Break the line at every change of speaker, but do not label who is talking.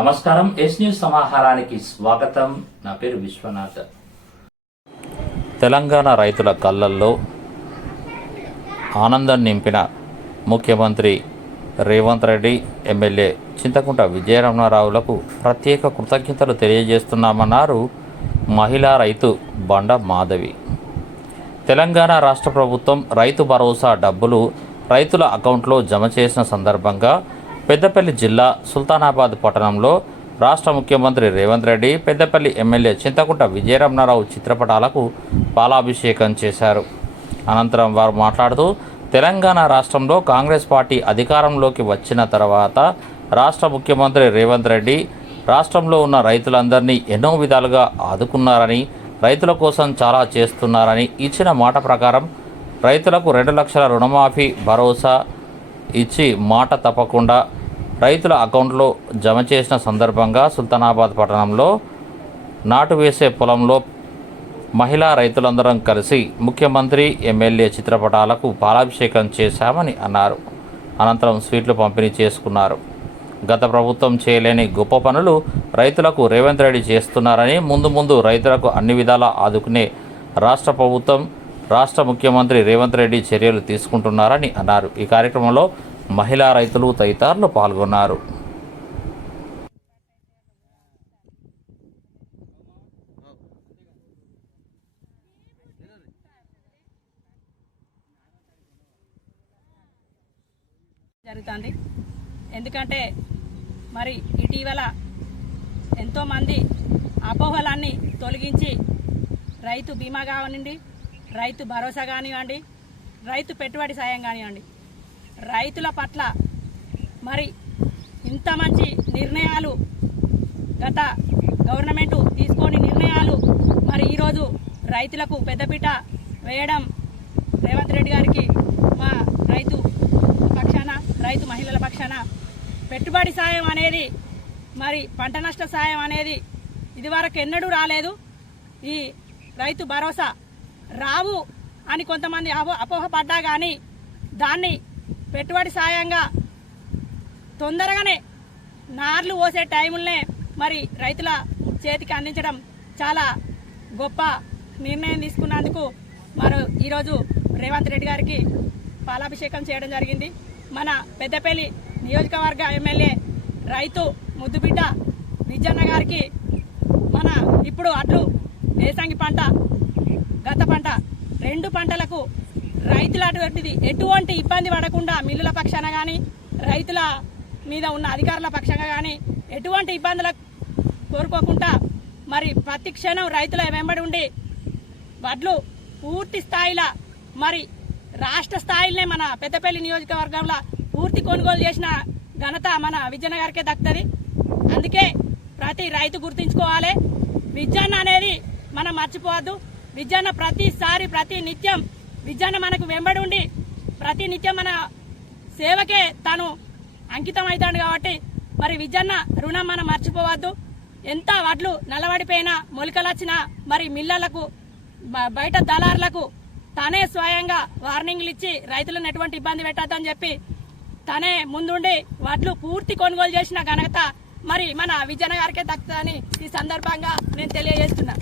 నమస్కారం yes news సమాహారానికి స్వాగతం. నా పేరు విశ్వనాథ్. తెలంగాణ రైతుల కళ్ళల్లో ఆనందం నింపిన ముఖ్యమంత్రి రేవంత్ రెడ్డి ఎమ్మెల్యే చింతకుంట విజయరమణారావులకు ప్రత్యేక కృతజ్ఞతలు తెలియజేస్తున్నామన్నారు మహిళా రైతు బండ మాధవి. తెలంగాణ రాష్ట్ర ప్రభుత్వం రైతు భరోసా డబ్బులు రైతుల అకౌంట్లో జమ చేసిన సందర్భంగా పెద్దపల్లి జిల్లా సుల్తానాబాద్ పట్టణంలో రాష్ట్ర ముఖ్యమంత్రి రేవంత్ రెడ్డి పెద్దపల్లి ఎమ్మెల్యే చింతకుంట విజయరమణారావు చిత్రపటాలకు పాలాభిషేకం చేశారు. అనంతరం వారు మాట్లాడుతూ తెలంగాణ రాష్ట్రంలో కాంగ్రెస్ పార్టీ అధికారంలోకి వచ్చిన తర్వాత రాష్ట్ర ముఖ్యమంత్రి రేవంత్ రెడ్డి రాష్ట్రంలో ఉన్న రైతులందరినీ ఎన్నో విధాలుగా ఆదుకున్నారని రైతుల కోసం చాలా చేస్తున్నారని ఇచ్చిన మాట ప్రకారం రైతులకు రెండు లక్షల రుణమాఫీ భరోసా ఇచ్చి మాట తప్పకుండా రైతుల అకౌంట్లో జమ చేసిన సందర్భంగా సుల్తానాబాద్ పట్టణంలో నాటు వేసే పొలంలో మహిళా రైతులందరం కలిసి ముఖ్యమంత్రి ఎమ్మెల్యే చిత్రపటాలకు పాలాభిషేకం చేశామని అన్నారు. అనంతరం స్వీట్లు పంపిణీ చేసుకున్నారు. గత ప్రభుత్వం చేయలేని గొప్ప పనులు రైతులకు రేవంత్ రెడ్డి చేస్తున్నారని ముందు ముందు రైతులకు అన్ని విధాలా ఆదుకునే రాష్ట్ర ప్రభుత్వం రాష్ట్ర ముఖ్యమంత్రి రేవంత్ రెడ్డి చర్యలు తీసుకుంటున్నారని అన్నారు. ఈ కార్యక్రమంలో మహిళా రైతులు తదితరులు పాల్గొన్నారు.
జరుగుతుంది. ఎందుకంటే మరి ఇటీవల ఎంతోమంది అపోహలన్నీ తొలగించి రైతు బీమా కానివ్వండి రైతు భరోసా కానివ్వండి రైతు పెట్టుబడి సాయం కానివ్వండి రైతుల పట్ల మరి ఇంత మంచి నిర్ణయాలు గత గవర్నమెంట్ తీసుకొని నిర్ణయాలు మరి ఈరోజు రైతులకు పెద్దపీట వేయడం రేవంత్ రెడ్డి గారికి మా రైతు పక్షాన రైతు మహిళల పక్షాన పెట్టుబడి సాయం అనేది మరి పంట నష్ట సాయం అనేది ఇదివరకు ఎన్నడూ రాలేదు. ఈ రైతు భరోసా రావు అని కొంతమంది అపోహ అపోహపడ్డా కానీ దాన్ని పెట్టుబడి సాయంగా తొందరగానే నార్లు పోసే టైములనే మరి రైతుల చేతికి అందించడం చాలా గొప్ప నిర్ణయం తీసుకున్నందుకు మరి ఈరోజు రేవంత్ రెడ్డి గారికి పాలాభిషేకం చేయడం జరిగింది. మన పెద్దపల్లి నియోజకవర్గ ఎమ్మెల్యే రైతు ముద్దుబిడ్డ విజయన్న గారికి మన ఇప్పుడు అట్లు వేసంగి పంట గత పంట రెండు పంటలకు రైతుల అటువంటిది ఎటువంటి ఇబ్బంది పడకుండా మిల్లుల పక్షాన కానీ రైతుల మీద ఉన్న అధికారుల పక్షంగా కానీ ఎటువంటి ఇబ్బందులకు కోరుకోకుండా మరి ప్రతి క్షణం రైతుల వెంబడి ఉండి వడ్లు పూర్తి స్థాయిలో మరి రాష్ట్ర స్థాయిలోనే మన పెద్దపల్లి నియోజకవర్గంలో పూర్తి కొనుగోలు చేసిన ఘనత మన విజయన గారికే దక్కుతుంది. అందుకే ప్రతి రైతు గుర్తుంచుకోవాలి. విజ్ఞాన అనేది మనం మర్చిపోవద్దు. విజ్ఞాన ప్రతిసారి ప్రతి నిత్యం విద్యను మనకు వెంబడి ఉండి ప్రతి నిత్యం మన సేవకే తాను అంకితం అవుతాడు కాబట్టి మరి విద్యన్న రుణం మనం మర్చిపోవద్దు. ఎంత వడ్లు నల్లబడిపోయినా మొలకలు మరి మిల్లలకు బయట దళారులకు తనే స్వయంగా వార్నింగ్లు ఇచ్చి రైతులను ఎటువంటి ఇబ్బంది పెట్టద్దని చెప్పి తనే ముందుండి వడ్లు పూర్తి కొనుగోలు చేసిన ఘనత మరి మన విజయన గారికే దక్కుతుందని ఈ సందర్భంగా నేను తెలియజేస్తున్నా.